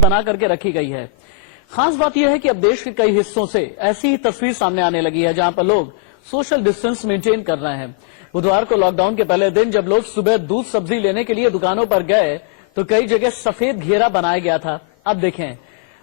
बना करके रखी गई है। खास बात यह है कि अब देश के कई हिस्सों से ऐसी ही तस्वीर सामने आने लगी है जहां पर लोग सोशल डिस्टेंस मेंटेन कर रहे हैं। बुधवार को लॉकडाउन के पहले दिन जब लोग सुबह दूध सब्जी लेने के लिए दुकानों पर गए तो कई जगह सफेद घेरा बनाया गया था। अब देखें,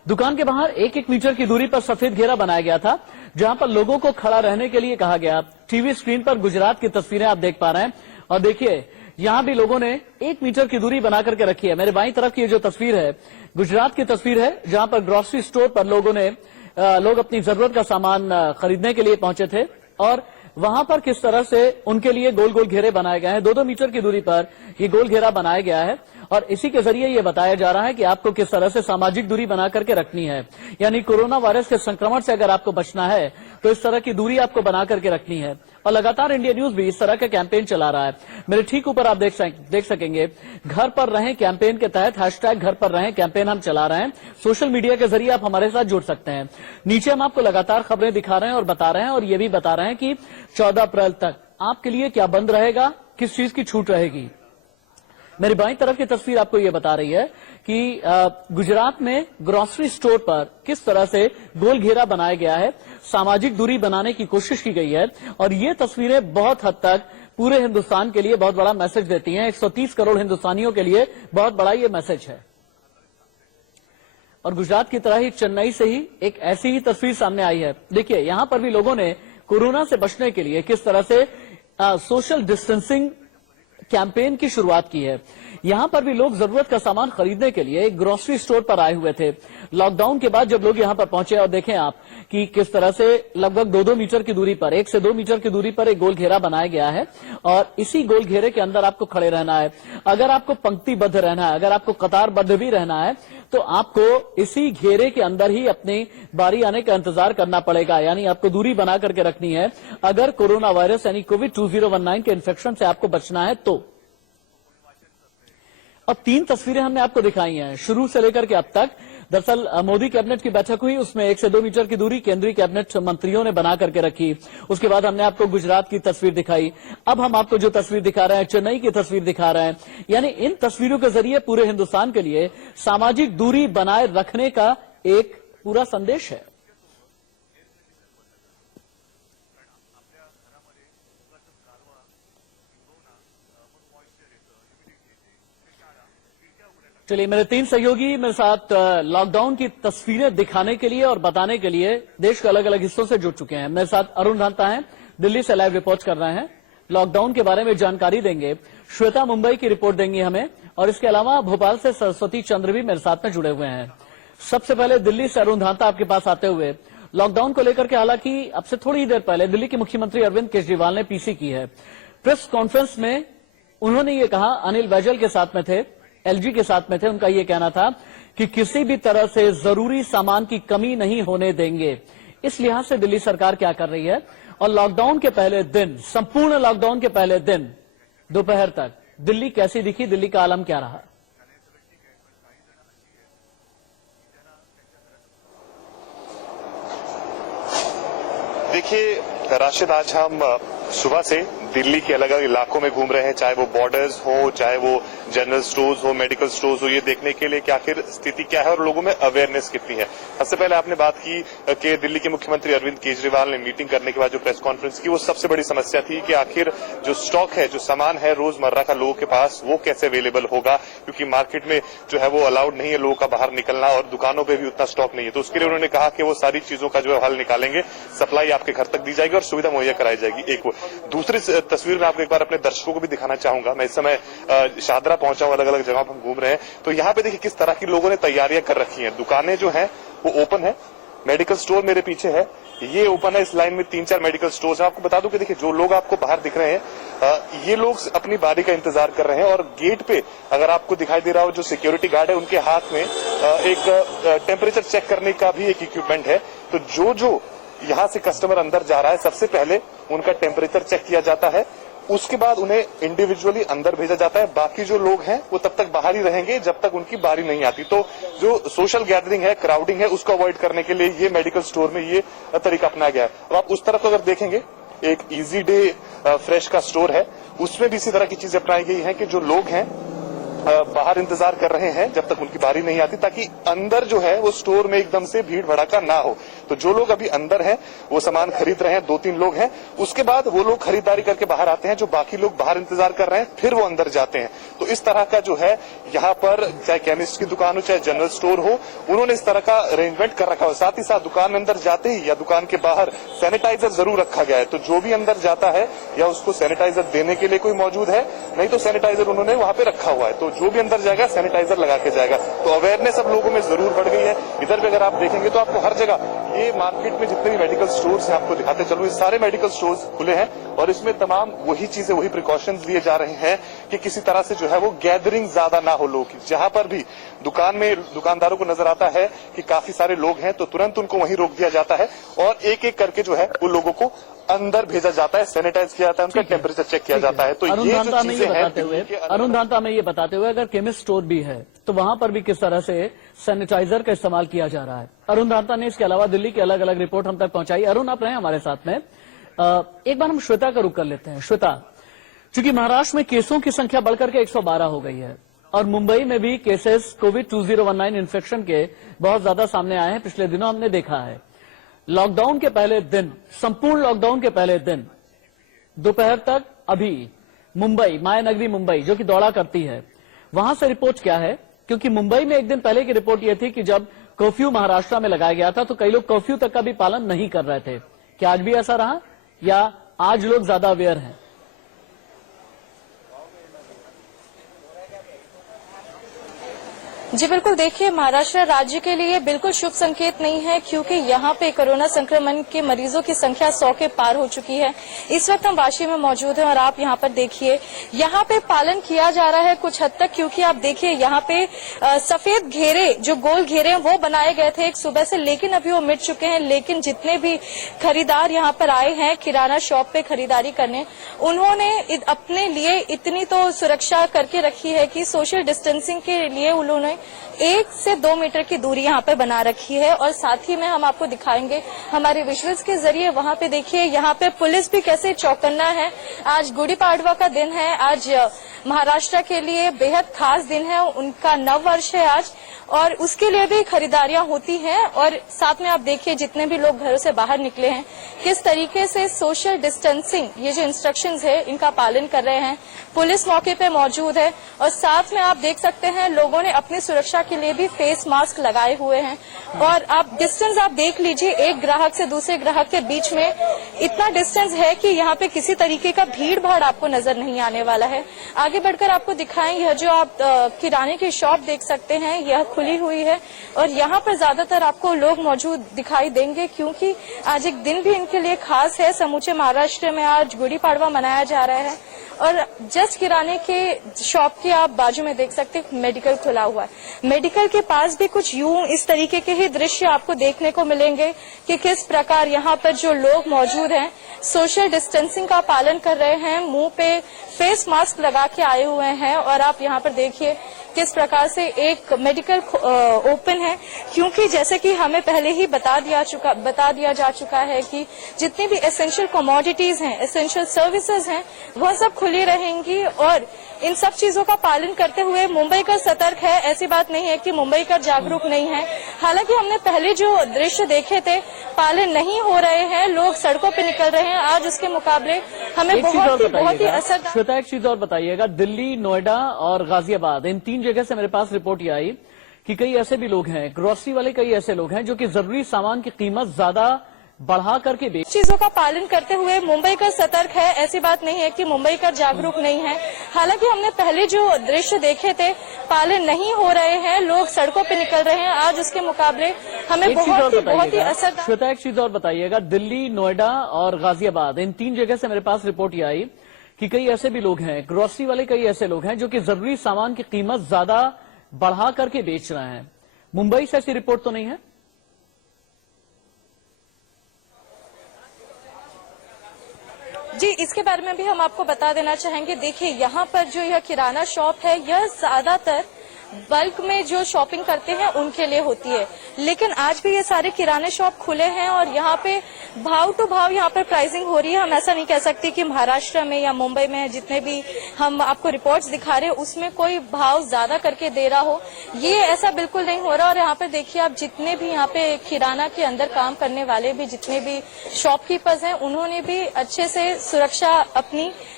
दुकान के बाहर 1-1 मीटर की दूरी पर सफेद घेरा बनाया गया था जहां पर लोगों को खड़ा रहने के लिए कहा गया। टीवी स्क्रीन पर गुजरात की तस्वीरें आप देख पा रहे हैं और देखिए यहां भी लोगों ने 1 मीटर की दूरी बना करके रखी है। मेरे बाईं तरफ की ये जो तस्वीर है गुजरात की तस्वीर है जहां पर ग्रोसरी स्टोर पर लोग अपनी जरूरत का सामान खरीदने के लिए पहुंचे थे और वहां पर किस तरह से उनके लिए गोल गोल घेरे बनाए गए हैं। 2-2 मीटर की दूरी पर ये गोल घेरा बनाया गया है और इसी के जरिए ये बताया जा रहा है कि आपको किस तरह से सामाजिक दूरी बना करके रखनी है। यानी कोरोना वायरस के संक्रमण से अगर आपको बचना है तो इस तरह की दूरी आपको बना करके रखनी है। और लगातार इंडिया न्यूज भी इस तरह का कैंपेन चला रहा है। मेरे ठीक ऊपर आप देख सकेंगे घर पर रहें कैंपेन के तहत हैशटैग घर पर रहें कैंपेन हम चला रहे हैं। सोशल मीडिया के जरिए आप हमारे साथ जुड़ सकते हैं। नीचे हम आपको लगातार खबरें दिखा रहे हैं और बता रहे हैं और ये भी बता रहे हैं कि 14 अप्रैल तक आपके लिए क्या बंद रहेगा, किस चीज की छूट रहेगी। मेरी बाईं तरफ की तस्वीर आपको यह बता रही है कि गुजरात में ग्रोसरी स्टोर पर किस तरह से गोल घेरा बनाया गया है, सामाजिक दूरी बनाने की कोशिश की गई है और ये तस्वीरें बहुत हद तक पूरे हिंदुस्तान के लिए बहुत बड़ा मैसेज देती हैं। 130 करोड़ हिंदुस्तानियों के लिए बहुत बड़ा ये मैसेज है। और गुजरात की तरह ही चेन्नई से ही एक ऐसी ही तस्वीर सामने आई है। देखिए यहां पर भी लोगों ने कोरोना से बचने के लिए किस तरह से सोशल डिस्टेंसिंग कैंपेन की शुरुआत की है। यहां पर भी लोग जरूरत का सामान खरीदने के लिए एक ग्रोसरी स्टोर पर आए हुए थे। लॉकडाउन के बाद जब लोग यहां पर पहुंचे और देखें आप कि किस तरह से लगभग 2-2 मीटर की दूरी पर 1 से 2 मीटर की दूरी पर एक गोल घेरा बनाया गया है और इसी गोल घेरे के अंदर आपको खड़े रहना है। अगर आपको पंक्तिबद्ध रहना है, अगर आपको कतारबद्ध भी रहना है तो आपको इसी घेरे के अंदर ही अपनी बारी आने का इंतजार करना पड़ेगा। यानी आपको दूरी बना करके रखनी है अगर कोरोना वायरस यानी कोविड 2019 के इन्फेक्शन से आपको बचना है तो। अब 3 तस्वीरें हमने आपको दिखाई हैं शुरू से लेकर के अब तक। दरअसल मोदी कैबिनेट की बैठक हुई, उसमें 1 से 2 मीटर की दूरी केंद्रीय कैबिनेट मंत्रियों ने बना करके रखी। उसके बाद हमने आपको गुजरात की तस्वीर दिखाई। अब हम आपको जो तस्वीर दिखा रहे हैं चेन्नई की तस्वीर दिखा रहे हैं। यानी इन तस्वीरों के जरिए पूरे हिंदुस्तान के लिए सामाजिक दूरी बनाए रखने का एक पूरा संदेश है। चलिए मेरे 3 सहयोगी मेरे साथ लॉकडाउन की तस्वीरें दिखाने के लिए और बताने के लिए देश के अलग अलग हिस्सों से जुड़ चुके हैं। मेरे साथ अरुण धांता हैं, दिल्ली से लाइव रिपोर्ट कर रहे हैं, लॉकडाउन के बारे में जानकारी देंगे। श्वेता मुंबई की रिपोर्ट देंगी हमें और इसके अलावा भोपाल से सरस्वती चंद्र भी मेरे साथ में जुड़े हुए हैं। सबसे पहले दिल्ली से अरुण धांता आपके पास आते हुए लॉकडाउन को लेकर के, हालांकि अब से थोड़ी देर पहले दिल्ली के मुख्यमंत्री अरविंद केजरीवाल ने पीसी की है। प्रेस कॉन्फ्रेंस में उन्होंने ये कहा, अनिल बैजल के साथ में थे, एलजी के साथ में थे, उनका यह कहना था कि किसी भी तरह से जरूरी सामान की कमी नहीं होने देंगे। इस लिहाज से दिल्ली सरकार क्या कर रही है और लॉकडाउन के पहले दिन, संपूर्ण लॉकडाउन के पहले दिन दोपहर तक दिल्ली कैसी दिखी, दिल्ली का आलम क्या रहा? देखिए राशिद, आज हम सुबह से दिल्ली के अलग अलग इलाकों में घूम रहे हैं, चाहे वो बॉर्डर्स हो, चाहे वो जनरल स्टोर्स हो, मेडिकल स्टोर्स हो, ये देखने के लिए कि आखिर स्थिति क्या है और लोगों में अवेयरनेस कितनी है। सबसे पहले आपने बात की कि दिल्ली के मुख्यमंत्री अरविंद केजरीवाल ने मीटिंग करने के बाद जो प्रेस कॉन्फ्रेंस की, वो सबसे बड़ी समस्या थी कि आखिर जो स्टॉक है, जो सामान है रोजमर्रा का लोगों के पास, वो कैसे अवेलेबल होगा, क्योंकि मार्केट में जो है वो अलाउड नहीं है लोगों का बाहर निकलना और दुकानों पर भी उतना स्टॉक नहीं है। तो उसके लिए उन्होंने कहा कि वो सारी चीजों का जो है हल निकालेंगे, सप्लाई आपके घर तक दी जाएगी और सुविधा मुहैया कराई जाएगी। एक वो दूसरी तस्वीर में आपको एक बार अपने दर्शकों को भी दिखाना चाहूंगा। मैं इस समय शादरा पहुंचा हूं, अलग अलग जगह पर हम घूम रहे हैं, तो यहाँ पे देखिए किस तरह की लोगों ने तैयारियां कर रखी हैं। दुकानें जो हैं वो ओपन है, मेडिकल स्टोर मेरे पीछे है, ये ओपन है। इस लाइन में 3-4 मेडिकल स्टोर्स हैं। आपको बता दूं कि देखिए जो लोग आपको बाहर दिख रहे हैं, ये लोग अपनी बारी का इंतजार कर रहे हैं और गेट पे अगर आपको दिखाई दे रहा हो, जो सिक्योरिटी गार्ड है उनके हाथ में एक टेम्परेचर चेक करने का भी एक इक्विपमेंट है। तो जो यहाँ से कस्टमर अंदर जा रहा है, सबसे पहले उनका टेम्परेचर चेक किया जाता है, उसके बाद उन्हें इंडिविजुअली अंदर भेजा जाता है। बाकी जो लोग हैं वो तब तक बाहर ही रहेंगे जब तक उनकी बारी नहीं आती। तो जो सोशल गैदरिंग है, क्राउडिंग है, उसको अवॉइड करने के लिए ये मेडिकल स्टोर में ये तरीका अपनाया गया है। और आप उस तरफ अगर देखेंगे, एक इजी डे फ्रेश का स्टोर है, उसमें भी इसी तरह की चीजें अपनाई गई है कि जो लोग हैं बाहर इंतजार कर रहे हैं जब तक उनकी बारी नहीं आती, ताकि अंदर जो है वो स्टोर में एकदम से भीड़ भड़ाका ना हो। तो जो लोग अभी अंदर हैं वो सामान खरीद रहे हैं, 2-3 लोग हैं, उसके बाद वो लोग खरीदारी करके बाहर आते हैं, जो बाकी लोग बाहर इंतजार कर रहे हैं, फिर वो अंदर जाते हैं। तो इस तरह का जो है यहाँ पर चाहे केमिस्ट की दुकान हो चाहे जनरल स्टोर हो, उन्होंने इस तरह का अरेंजमेंट कर रखा हो। साथ ही साथ दुकान में अंदर जाते ही या दुकान के बाहर सैनिटाइजर जरूर रखा गया है। तो जो भी अंदर जाता है या उसको सैनिटाइजर देने के लिए कोई मौजूद है, नहीं तो सैनिटाइजर उन्होंने वहां पे रखा हुआ है। तो जो भी अंदर जाएगा सैनिटाइजर लगा के जाएगा। तो अवेयरनेस अब लोगों में जरूर बढ़ गई है। इधर भी अगर आप देखेंगे तो आपको हर जगह ये मार्केट में जितने भी मेडिकल स्टोर्स हैं, आपको दिखाते चलो, ये सारे मेडिकल स्टोर्स खुले हैं और इसमें तमाम वही चीजें, वही प्रिकॉशंस लिए जा रहे हैं कि किसी तरह से जो है वो गैदरिंग ज्यादा ना हो लोगों की। जहां पर भी दुकान में दुकानदारों को नजर आता है कि काफी सारे लोग हैं, तो तुरंत उनको वहीं रोक दिया जाता है और एक एक करके जो है वो लोगों को अंदर भेजा जाता है, सैनिटाइज किया जाता है, उनका टेम्परेचर चेक किया जाता है। तो ये जो चीजें हैं, अरुण धांता में ये बताते हुए अगर केमिस्ट स्टोर भी है तो वहां पर भी किस तरह से सैनिटाइजर का इस्तेमाल किया जा रहा है। अरुण धांता ने इसके अलावा दिल्ली की अलग अलग रिपोर्ट हम तक पहुंचाई। अरुण, आप रहे हमारे साथ में। एक बार हम श्वेता का रुख कर लेते हैं। श्वेता, चूंकि महाराष्ट्र में केसों की संख्या बढ़कर के 112 हो गई है और मुंबई में भी केसेस कोविड 2019 इन्फेक्शन के बहुत ज्यादा सामने आए हैं, पिछले दिनों हमने देखा है। लॉकडाउन के पहले दिन, संपूर्ण लॉकडाउन के पहले दिन दोपहर तक अभी मुंबई, मायानगरी मुंबई जो कि दौड़ा करती है, वहां से रिपोर्ट क्या है? क्योंकि मुंबई में एक दिन पहले की रिपोर्ट यह थी कि जब कर्फ्यू महाराष्ट्र में लगाया गया था तो कई लोग कर्फ्यू तक का भी पालन नहीं कर रहे थे। क्या आज भी ऐसा रहा या आज लोग ज्यादा अवेयर हैं? जी बिल्कुल, देखिए महाराष्ट्र राज्य के लिए बिल्कुल शुभ संकेत नहीं है, क्योंकि यहाँ पे कोरोना संक्रमण के मरीजों की संख्या 100 के पार हो चुकी है। इस वक्त हम वाशी में मौजूद हैं और आप यहाँ पर देखिए, यहाँ पे पालन किया जा रहा है कुछ हद तक, क्योंकि आप देखिए यहाँ पे सफेद घेरे, जो गोल घेरे हैं वो बनाए गए थे एक सुबह से, लेकिन अभी वो मिट चुके हैं। लेकिन जितने भी खरीदार यहाँ पर आए हैं किराना शॉप पे खरीदारी करने, उन्होंने अपने लिए इतनी तो सुरक्षा करके रखी है कि सोशल डिस्टेंसिंग के लिए उन्होंने 1 से 2 मीटर की दूरी यहाँ पे बना रखी है। और साथ ही में हम आपको दिखाएंगे हमारे विजुअल्स के जरिए। वहाँ पे देखिए यहाँ पे पुलिस भी कैसे चौकन्ना है। आज गुड़ी पाड़वा का दिन है, आज महाराष्ट्र के लिए बेहद खास दिन है, उनका नव वर्ष है आज, और उसके लिए भी खरीदारियां होती हैं। और साथ में आप देखिए जितने भी लोग घरों से बाहर निकले हैं, किस तरीके से सोशल डिस्टेंसिंग, ये जो इंस्ट्रक्शंस है इनका पालन कर रहे हैं। पुलिस मौके पे मौजूद है और साथ में आप देख सकते हैं लोगों ने अपनी सुरक्षा के लिए भी फेस मास्क लगाए हुए हैं। और आप डिस्टेंस आप देख लीजिए, एक ग्राहक से दूसरे ग्राहक के बीच में इतना डिस्टेंस है कि यहाँ पे किसी तरीके का भीड़ भाड़ आपको नजर नहीं आने वाला है। आगे बढ़कर आपको दिखाएं, यह जो आप किराने की शॉप देख सकते हैं यह खुली हुई है और यहाँ पर ज्यादातर आपको लोग मौजूद दिखाई देंगे, क्योंकि आज एक दिन भी इनके लिए खास है। समूचे महाराष्ट्र में आज गुड़ी पाड़वा मनाया जा रहा है और जस्ट किराने के शॉप के आप बाजू में देख सकते हैं मेडिकल खुला हुआ है। मेडिकल के पास भी कुछ यूं इस तरीके के ही दृश्य आपको देखने को मिलेंगे कि किस प्रकार यहाँ पर जो लोग मौजूद हैं सोशल डिस्टेंसिंग का पालन कर रहे हैं, मुंह पे फेस मास्क लगा के आए हुए हैं। और आप यहाँ पर देखिए किस प्रकार से एक मेडिकल ओपन है, क्योंकि जैसे कि हमें पहले ही बता दिया जा चुका है कि जितनी भी एसेंशियल कमोडिटीज हैं, एसेंशियल सर्विसेज हैं, वह सब खुली रहेंगी। और इन सब चीजों का पालन करते हुए मुंबई का सतर्क है। ऐसी बात नहीं है कि मुंबई का जागरूक नहीं है। हालांकि हमने पहले जो दृश्य देखे थे, पालन नहीं हो रहे हैं, लोग सड़कों पे निकल रहे हैं। आज उसके मुकाबले हमें बहुत ही असरदार। श्वेता, एक चीज और बताइएगा, दिल्ली, नोएडा और गाजियाबाद, इन 3 जगह से मेरे पास रिपोर्ट ये आई कि कई ऐसे भी लोग हैं, ग्रोसरी वाले कई ऐसे लोग हैं जो कि जरूरी सामान की कीमत ज्यादा बढ़ा करके बेच। चीजों का पालन करते हुए मुंबई का सतर्क है। ऐसी बात नहीं है कि मुंबई का जागरूक नहीं है। हालांकि हमने पहले जो दृश्य देखे थे, पालन नहीं हो रहे हैं, लोग सड़कों पे निकल रहे हैं। आज उसके मुकाबले हमें बहुत ही असरदार। श्वेता, एक चीज और बताइएगा, दिल्ली, नोएडा और गाजियाबाद, इन 3 जगह से मेरे पास रिपोर्ट ये आई कि कई ऐसे भी लोग हैं, ग्रोसरी वाले कई ऐसे लोग हैं जो कि जरूरी सामान की कीमत ज्यादा बढ़ा करके बेच रहे हैं। मुंबई से ऐसी रिपोर्ट तो नहीं है? जी, इसके बारे में भी हम आपको बता देना चाहेंगे। देखिए यहाँ पर जो यह किराना शॉप है, यह ज्यादातर बल्क में जो शॉपिंग करते हैं उनके लिए होती है। लेकिन आज भी ये सारे किराने शॉप खुले हैं और यहाँ पे भाव टू भाव यहाँ पर प्राइसिंग हो रही है। हम ऐसा नहीं कह सकते कि महाराष्ट्र में या मुंबई में जितने भी हम आपको रिपोर्ट्स दिखा रहे हैं उसमें कोई भाव ज्यादा करके दे रहा हो, ये ऐसा बिल्कुल नहीं हो रहा। और यहाँ पे देखिए आप, जितने भी यहाँ पे किराना के अंदर काम करने वाले भी जितने भी शॉपकीपर्स हैं उन्होंने भी अच्छे से सुरक्षा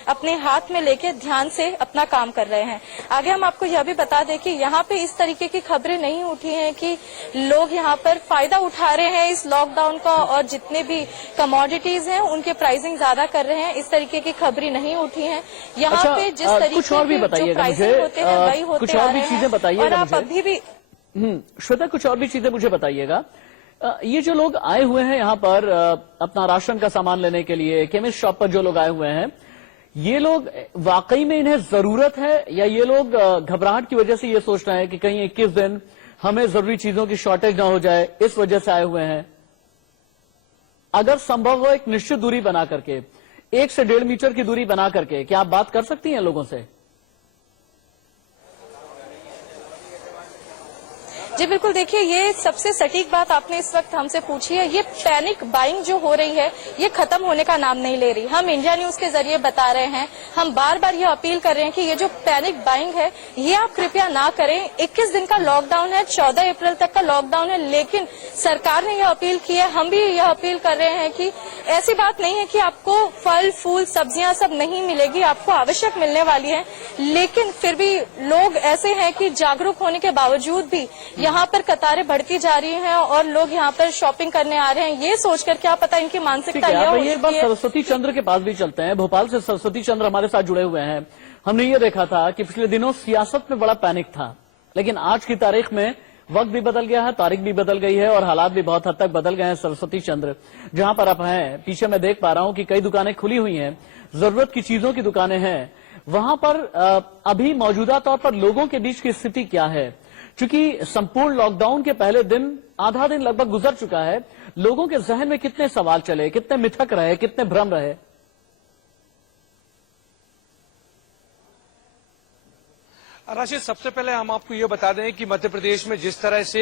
अपने हाथ में लेके ध्यान से अपना काम कर रहे हैं। आगे हम आपको यह भी बता दें कि यहाँ पे इस तरीके की खबरें नहीं उठी हैं कि लोग यहाँ पर फायदा उठा रहे हैं इस लॉकडाउन का और जितने भी कमोडिटीज हैं उनके प्राइसिंग ज्यादा कर रहे हैं, इस तरीके की खबरें नहीं उठी हैं। यहाँ पे जिस तरीके कुछ और भी के जो बताइएगा प्राइसिंग मुझे, होते हैं वही होते कुछ आ और भी रहे चीजें हैं। बताइएगा और आप मुझे। अभी भी श्वेता, कुछ और भी चीजें मुझे बताइएगा। ये जो लोग आए हुए हैं यहाँ पर अपना राशन का सामान लेने के लिए, केमिस्ट शॉप पर जो लोग आए हुए हैं, ये लोग वाकई में इन्हें जरूरत है या ये लोग घबराहट की वजह से ये सोच रहे हैं कि कहीं 21 दिन हमें जरूरी चीजों की शॉर्टेज ना हो जाए, इस वजह से आए हुए हैं? अगर संभव हो एक निश्चित दूरी बना करके, 1 से 1.5 मीटर की दूरी बना करके, क्या आप बात कर सकती हैं लोगों से? जी बिल्कुल, देखिए ये सबसे सटीक बात आपने इस वक्त हमसे पूछी है। ये पैनिक बाइंग जो हो रही है ये खत्म होने का नाम नहीं ले रही। हम इंडिया न्यूज के जरिए बता रहे हैं, हम बार बार ये अपील कर रहे हैं कि ये जो पैनिक बाइंग है ये आप कृपया ना करें। 21 दिन का लॉकडाउन है, 14 अप्रैल तक का लॉकडाउन है, लेकिन सरकार ने यह अपील की है, हम भी यह अपील कर रहे हैं कि ऐसी बात नहीं है कि आपको फल फूल सब्जियां सब नहीं मिलेगी, आपको आवश्यक मिलने वाली है। लेकिन फिर भी लोग ऐसे हैं कि जागरूक होने के बावजूद भी यहाँ पर कतारें बढ़ती जा रही हैं और लोग यहाँ पर शॉपिंग करने आ रहे हैं, ये सोचकर क्या पता इनकी मानसिकता यह हो एक बार चुकी है। सरस्वती चंद्र के पास भी चलते हैं। भोपाल से सरस्वती चंद्र हमारे साथ जुड़े हुए हैं। हमने ये देखा था कि पिछले दिनों सियासत में बड़ा पैनिक था, लेकिन आज की तारीख में वक्त भी बदल गया है, तारीख भी बदल गई है और हालात भी बहुत हद तक बदल गए हैं। सरस्वती चंद्र जहां पर आप हैं, पीछे मैं देख पा रहा हूं कि कई दुकानें खुली हुई हैं, जरूरत की चीजों की दुकानें हैं। वहां पर अभी मौजूदा तौर पर लोगों के बीच की स्थिति क्या है? क्योंकि संपूर्ण लॉकडाउन के पहले दिन, आधा दिन लगभग गुजर चुका है, लोगों के जहन में कितने सवाल चले, कितने मिथक रहे, कितने भ्रम रहे? राशिद, सबसे पहले हम आपको ये बता दें कि मध्य प्रदेश में जिस तरह से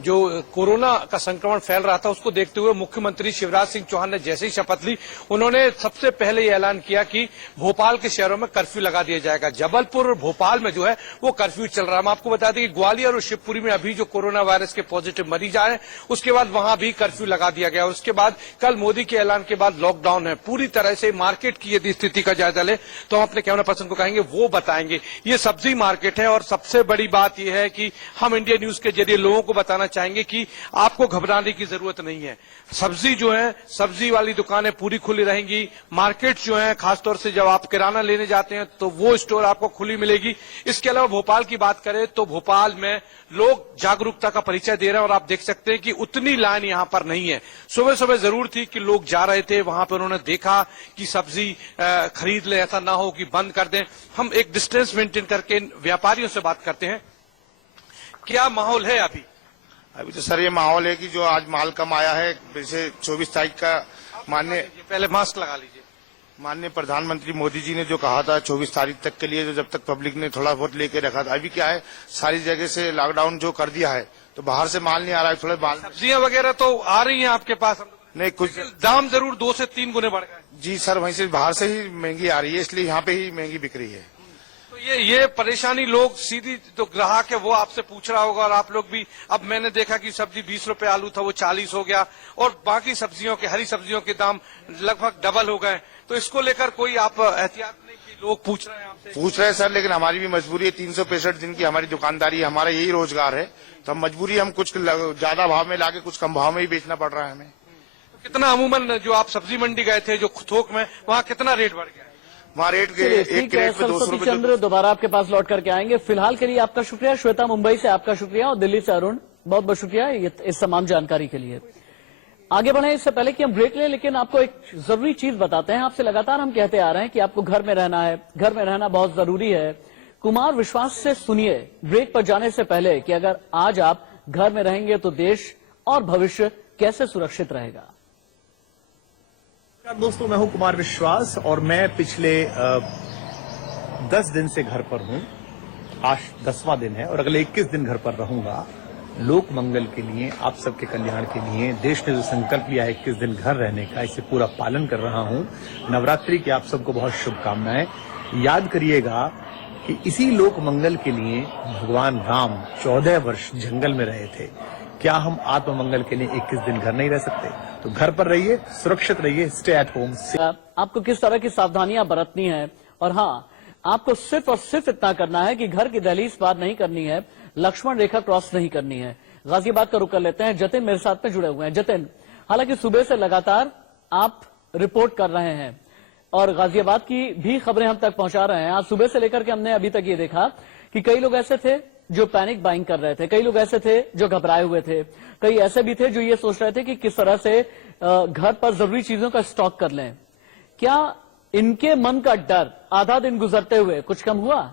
जो कोरोना का संक्रमण फैल रहा था उसको देखते हुए मुख्यमंत्री शिवराज सिंह चौहान ने जैसे ही शपथ ली, उन्होंने सबसे पहले ये ऐलान किया कि भोपाल के शहरों में कर्फ्यू लगा दिया जाएगा। जबलपुर और भोपाल में जो है वो कर्फ्यू चल रहा है। हम आपको बता दें कि ग्वालियर और शिवपुरी में अभी जो कोरोना वायरस के पॉजिटिव मरीज आए उसके बाद वहां भी कर्फ्यू लगा दिया गया। उसके बाद कल मोदी के ऐलान के बाद लॉकडाउन है। पूरी तरह से मार्केट की यदि स्थिति का जायजा ले तो हम अपने कैमरा पर्सन को कहेंगे वो बताएंगे। ये सब्जी मार्केट है और सबसे बड़ी बात यह है कि हम इंडिया न्यूज के जरिए लोगों को बताना चाहेंगे कि आपको घबराने की जरूरत नहीं है। सब्जी जो है, सब्जी वाली दुकानें पूरी खुली रहेंगी। मार्केट जो है, खासतौर से जब आप किराना लेने जाते हैं तो वो स्टोर आपको खुली मिलेगी। इसके अलावा भोपाल की बात करें तो भोपाल में लोग जागरूकता का परिचय दे रहे हैं और आप देख सकते हैं कि उतनी लाइन यहां पर नहीं है। सुबह सुबह जरूर थी कि लोग जा रहे थे वहां पर, उन्होंने देखा कि सब्जी खरीद ले, ऐसा ना हो कि बंद कर दें। हम एक डिस्टेंस मेंटेन करके व्यापारियों से बात करते हैं। क्या माहौल है अभी? अभी तो सर ये माहौल है कि जो आज माल कम आया है, जैसे 24 तारीख का पहले मास्क लगा लीजिए। माननीय प्रधानमंत्री मोदी जी ने जो कहा था 24 तारीख तक के लिए, जो जब तक पब्लिक ने थोड़ा बहुत लेके रखा था, अभी क्या है सारी जगह से लॉकडाउन जो कर दिया है तो बाहर से माल नहीं आ रहा है। थोड़े माल, सब्जियां वगैरह तो आ रही हैं आपके पास? नहीं, कुछ दाम जरूर 2 से 3 गुने बढ़ गए। जी सर, वहीं से बाहर से ही महंगी आ रही है, इसलिए यहाँ पे ही महंगी बिक रही है। तो ये परेशानी लोग सीधी जो ग्राहक है वो आपसे पूछ रहा होगा और आप लोग भी। अब मैंने देखा कि सब्जी 20 रुपए आलू था वो 40 हो गया और बाकी सब्जियों के, हरी सब्जियों के दाम लगभग डबल हो गए। तो इसको लेकर कोई आप एहतियात नहीं की? लोग पूछ रहे हैं आपसे? पूछ रहे हैं सर, लेकिन हमारी भी मजबूरी है। 365 दिन की हमारी दुकानदारी है, हमारा यही रोजगार है, तो हम मजबूरी, हम कुछ ज्यादा भाव में लाके कुछ कम भाव में ही बेचना पड़ रहा है हमें। तो कितना अमूमन जो आप सब्जी मंडी गए थे जो थोक में, वहाँ कितना रेट बढ़ गया? वहाँ रेट के एक क्रेट में 200 सरस्वती रुपए। चंद्र दोबारा आपके पास लौट करके आएंगे। फिलहाल के लिए आपका शुक्रिया। श्वेता, मुंबई से आपका शुक्रिया और दिल्ली से अरुण, बहुत बहुत शुक्रिया इस तमाम जानकारी के लिए। आगे बढ़े इससे पहले कि हम ब्रेक लें, लेकिन आपको एक जरूरी चीज बताते हैं। आपसे लगातार हम कहते आ रहे हैं कि आपको घर में रहना है, घर में रहना बहुत जरूरी है। कुमार विश्वास से सुनिए ब्रेक पर जाने से पहले कि अगर आज आप घर में रहेंगे तो देश और भविष्य कैसे सुरक्षित रहेगा। दोस्तों, मैं हूं कुमार विश्वास और मैं पिछले 10 दिन से घर पर हूं आज 10वां दिन है और अगले 21 दिन घर पर रहूंगा। लोक मंगल के लिए, आप सबके कल्याण के लिए देश ने जो संकल्प लिया है 21 दिन घर रहने का, इसे पूरा पालन कर रहा हूं। नवरात्रि की आप सबको बहुत शुभकामनाएं। याद करिएगा कि इसी लोक मंगल के लिए भगवान राम 14 वर्ष जंगल में रहे थे। क्या हम आत्म मंगल के लिए 21 दिन घर नहीं रह सकते? तो घर पर रहिए, सुरक्षित रहिए, स्टे एट होम। आपको किस तरह की सावधानियां बरतनी है, और हाँ, आपको सिर्फ और सिर्फ इतना करना है कि घर की दहलीज पार नहीं करनी है, लक्ष्मण रेखा क्रॉस नहीं करनी है। गाजियाबाद का रुख कर लेते हैं। जतिन मेरे साथ में जुड़े हुए हैं। जतिन, हालांकि सुबह से लगातार आप रिपोर्ट कर रहे हैं और गाजियाबाद की भी खबरें हम तक पहुंचा रहे हैं। आज सुबह से लेकर के हमने अभी तक ये देखा कि कई लोग ऐसे थे जो पैनिक बाइंग कर रहे थे, कई लोग ऐसे थे जो घबराए हुए थे, कई ऐसे भी थे जो ये सोच रहे थे कि किस तरह से घर पर जरूरी चीजों का स्टॉक कर लें। क्या इनके मन का डर आधा दिन गुजरते हुए कुछ कम हुआ?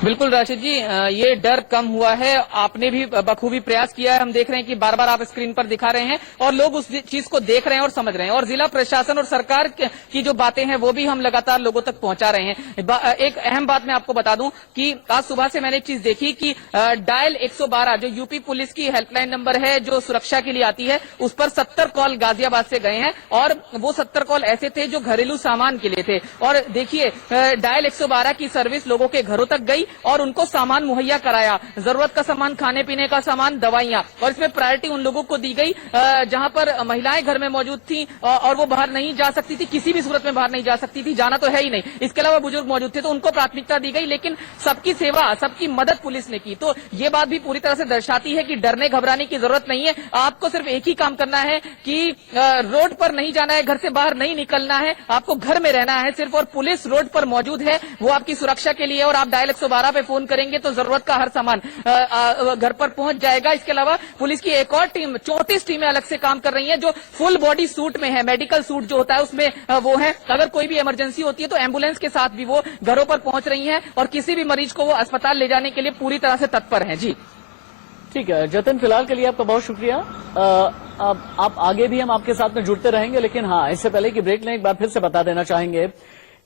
बिल्कुल राशिद जी, ये डर कम हुआ है। आपने भी बखूबी प्रयास किया है। हम देख रहे हैं कि बार बार आप स्क्रीन पर दिखा रहे हैं और लोग उस चीज को देख रहे हैं और समझ रहे हैं, और जिला प्रशासन और सरकार की जो बातें हैं वो भी हम लगातार लोगों तक पहुंचा रहे हैं। एक अहम बात मैं आपको बता दूं कि आज सुबह से मैंने एक चीज देखी कि डायल 112 जो यूपी पुलिस की हेल्पलाइन नंबर है जो सुरक्षा के लिए आती है, उस पर 70 कॉल गाजियाबाद से गए हैं और वो 70 कॉल ऐसे थे जो घरेलू सामान के लिए थे। और देखिए, डायल 112 की सर्विस लोगों के घरों तक गई और उनको सामान मुहैया कराया, जरूरत का सामान, खाने पीने का सामान, दवाइयां। और इसमें प्रायोरिटी उन लोगों को दी गई जहां पर महिलाएं घर में मौजूद थी और वो बाहर नहीं जा सकती थी, किसी भी सूरत में बाहर नहीं जा सकती थी, जाना तो है ही नहीं। इसके अलावा बुजुर्ग मौजूद थे तो उनको प्राथमिकता दी गई, लेकिन सबकी सेवा, सबकी मदद पुलिस ने की। तो ये बात भी पूरी तरह से दर्शाती है कि डरने घबराने की जरूरत नहीं है। आपको सिर्फ एक ही काम करना है कि रोड पर नहीं जाना है, घर से बाहर नहीं निकलना है, आपको घर में रहना है सिर्फ। और पुलिस रोड पर मौजूद है, वो आपकी सुरक्षा के लिए। और आप डायल 112 पे फोन करेंगे तो जरूरत का हर सामान घर पर पहुंच जाएगा। इसके अलावा पुलिस की एक और टीम, 34 टीमें अलग से काम कर रही हैं जो फुल बॉडी सूट में है, मेडिकल सूट जो होता है उसमें वो है। अगर कोई भी इमरजेंसी होती है तो एम्बुलेंस के साथ भी वो घरों पर पहुंच रही हैं और किसी भी मरीज को वो अस्पताल ले जाने के लिए पूरी तरह से तत्पर हैं। जी ठीक है जतिन, फिलहाल के लिए आपका बहुत शुक्रिया। आप आगे भी हम आपके साथ में जुड़ते रहेंगे, लेकिन हाँ, इससे पहले कि ब्रेक लें एक बार फिर से बता देना चाहेंगे,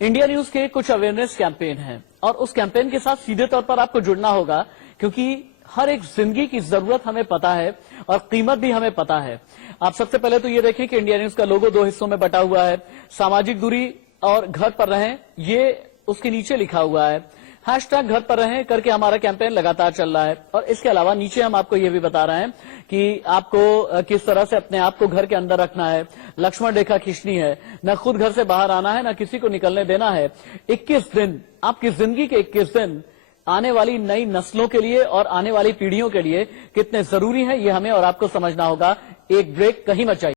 इंडिया न्यूज के कुछ अवेयरनेस कैंपेन हैं और उस कैंपेन के साथ सीधे तौर पर आपको जुड़ना होगा, क्योंकि हर एक जिंदगी की जरूरत हमें पता है और कीमत भी हमें पता है। आप सबसे पहले तो ये देखें कि इंडिया न्यूज का लोगो 2 हिस्सों में बटा हुआ है। सामाजिक दूरी और घर पर रहें, ये उसके नीचे लिखा हुआ है। हैशटैग घर पर रहें करके हमारा कैंपेन लगातार चल रहा है। और इसके अलावा नीचे हम आपको ये भी बता रहे हैं कि आपको किस तरह से अपने आप को घर के अंदर रखना है, लक्ष्मण रेखा खींचनी है, न खुद घर से बाहर आना है, न किसी को निकलने देना है। 21 दिन, आपकी जिंदगी के 21 दिन आने वाली नई नस्लों के लिए और आने वाली पीढ़ियों के लिए कितने जरूरी हैं, ये हमें और आपको समझना होगा। एक ब्रेक, कहीं मत जाइए।